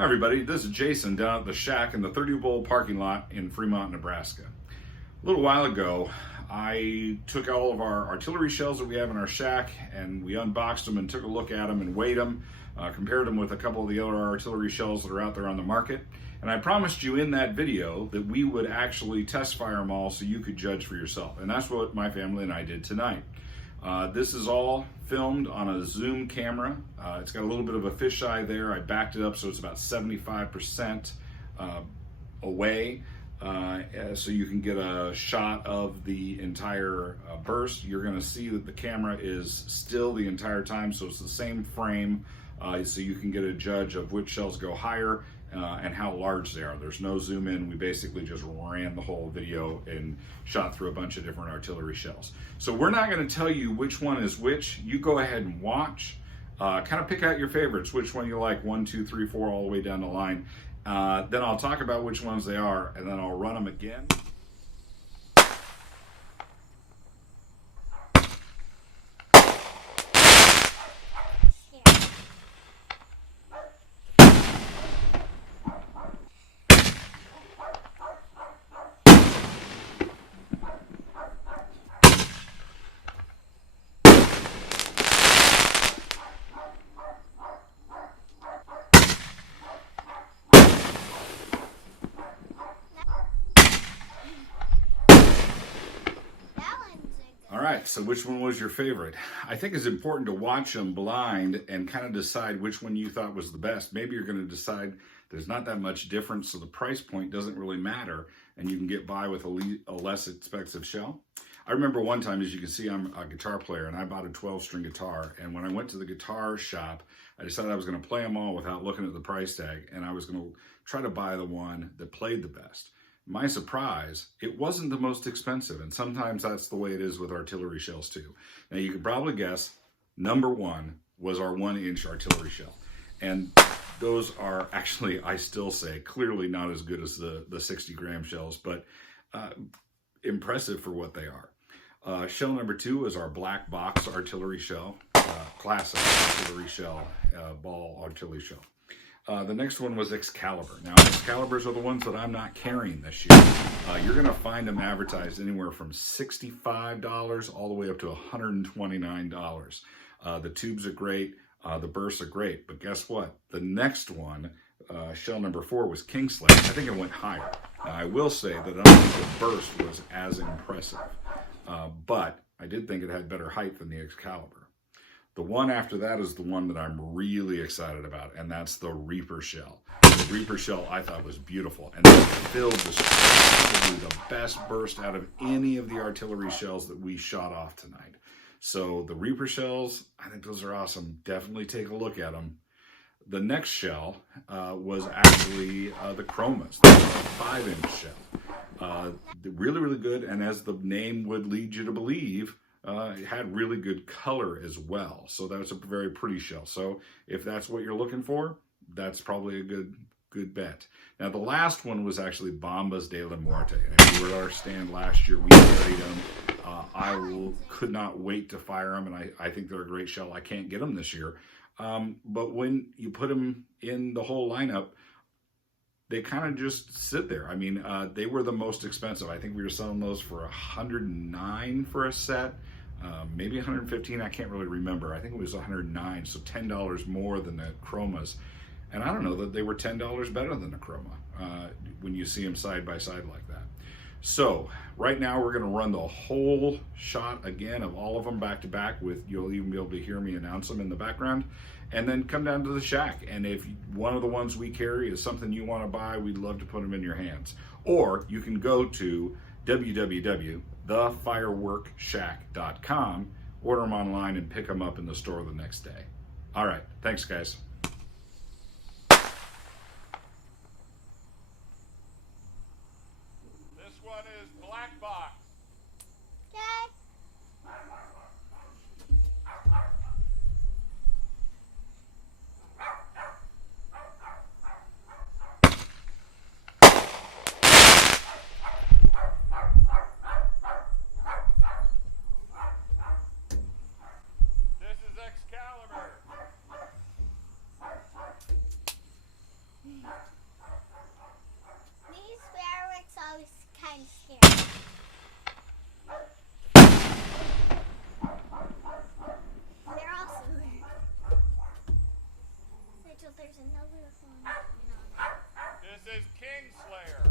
Hi everybody, this is Jason down at the Shack in the 30 Bowl parking lot in Fremont, Nebraska. A little while ago, I took all of our artillery shells that we have in our shack and we unboxed them and took a look at them and weighed them, compared them with a couple of the other artillery shells that are out there on the market. And I promised you in that video that we would actually test fire them all so you could judge for yourself. And that's what my family and I did tonight. This is all filmed on a zoom camera. It's got a little bit of a fisheye there. I backed it up so it's about 75% away, so you can get a shot of the entire burst. You're going to see that the camera is still the entire time, so it's the same frame, so you can get a judge of which shells go higher and how large they are. There's no zoom in. We basically just ran the whole video and shot through a bunch of different artillery shells. So we're not going to tell you which one is which. You go ahead and watch, kind of pick out your favorites, which one you like, 1, 2, 3, 4, all the way down the line. Then I'll talk about which ones they are, and then I'll run them again. Alright, so which one was your favorite? I think it's important to watch them blind and kind of decide which one you thought was the best. Maybe you're going to decide there's not that much difference, so the price point doesn't really matter, and you can get by with a less expensive shell. I remember one time, as you can see, I'm a guitar player, and I bought a 12-string guitar, and when I went to the guitar shop, I decided I was going to play them all without looking at the price tag, and I was going to try to buy the one that played the best. My surprise, it wasn't the most expensive, and sometimes that's the way it is with artillery shells too. Now you can probably guess, number one was our 1-inch artillery shell. And those are actually, I still say, clearly not as good as the 60-gram shells, but impressive for what they are. Shell number 2 is our black box artillery shell, classic artillery shell, ball artillery shell. The next one was Excalibur. Now, Excaliburs are the ones that I'm not carrying this year. You're going to find them advertised anywhere from $65 all the way up to $129. The tubes are great. The bursts are great. But guess what? The next one, shell number 4, was Kingslayer. I think it went higher. Now, I will say that I don't think the burst was as impressive. But I did think it had better height than the Excalibur. The one after that is the one that I'm really excited about, and that's the Reaper shell. The Reaper shell I thought was beautiful, and it filled probably the best burst out of any of the artillery shells that we shot off tonight. So the Reaper shells, I think those are awesome. Definitely take a look at them. The next shell was actually the Chromas. That's a 5-inch shell. Really, really good, and as the name would lead you to believe, it had really good color as well. So that's a very pretty shell. So if that's what you're looking for, that's probably a good bet. Now the last one was actually Bombas de la Muerte. And if you were at our stand last year, we carried them. I could not wait to fire them, and I think they're a great shell. I can't get them this year. But when you put them in the whole lineup, they kind of just sit there. I mean, they were the most expensive. I think we were selling those for $109 for a set, maybe $115. I can't really remember. I think it was $109, so $10 more than the Chromas. And I don't know that they were $10 better than the Chroma when you see them side by side like that. So right now we're going to run the whole shot again of all of them back to back with, you'll even be able to hear me announce them in the background, and then come down to the shack. And if one of the ones we carry is something you want to buy, we'd love to put them in your hands. Or you can go to www.thefireworkshack.com, order them online, and pick them up in the store the next day. All right, thanks guys. This one is black box. Okay. This is Excalibur. another one. This is Kingslayer.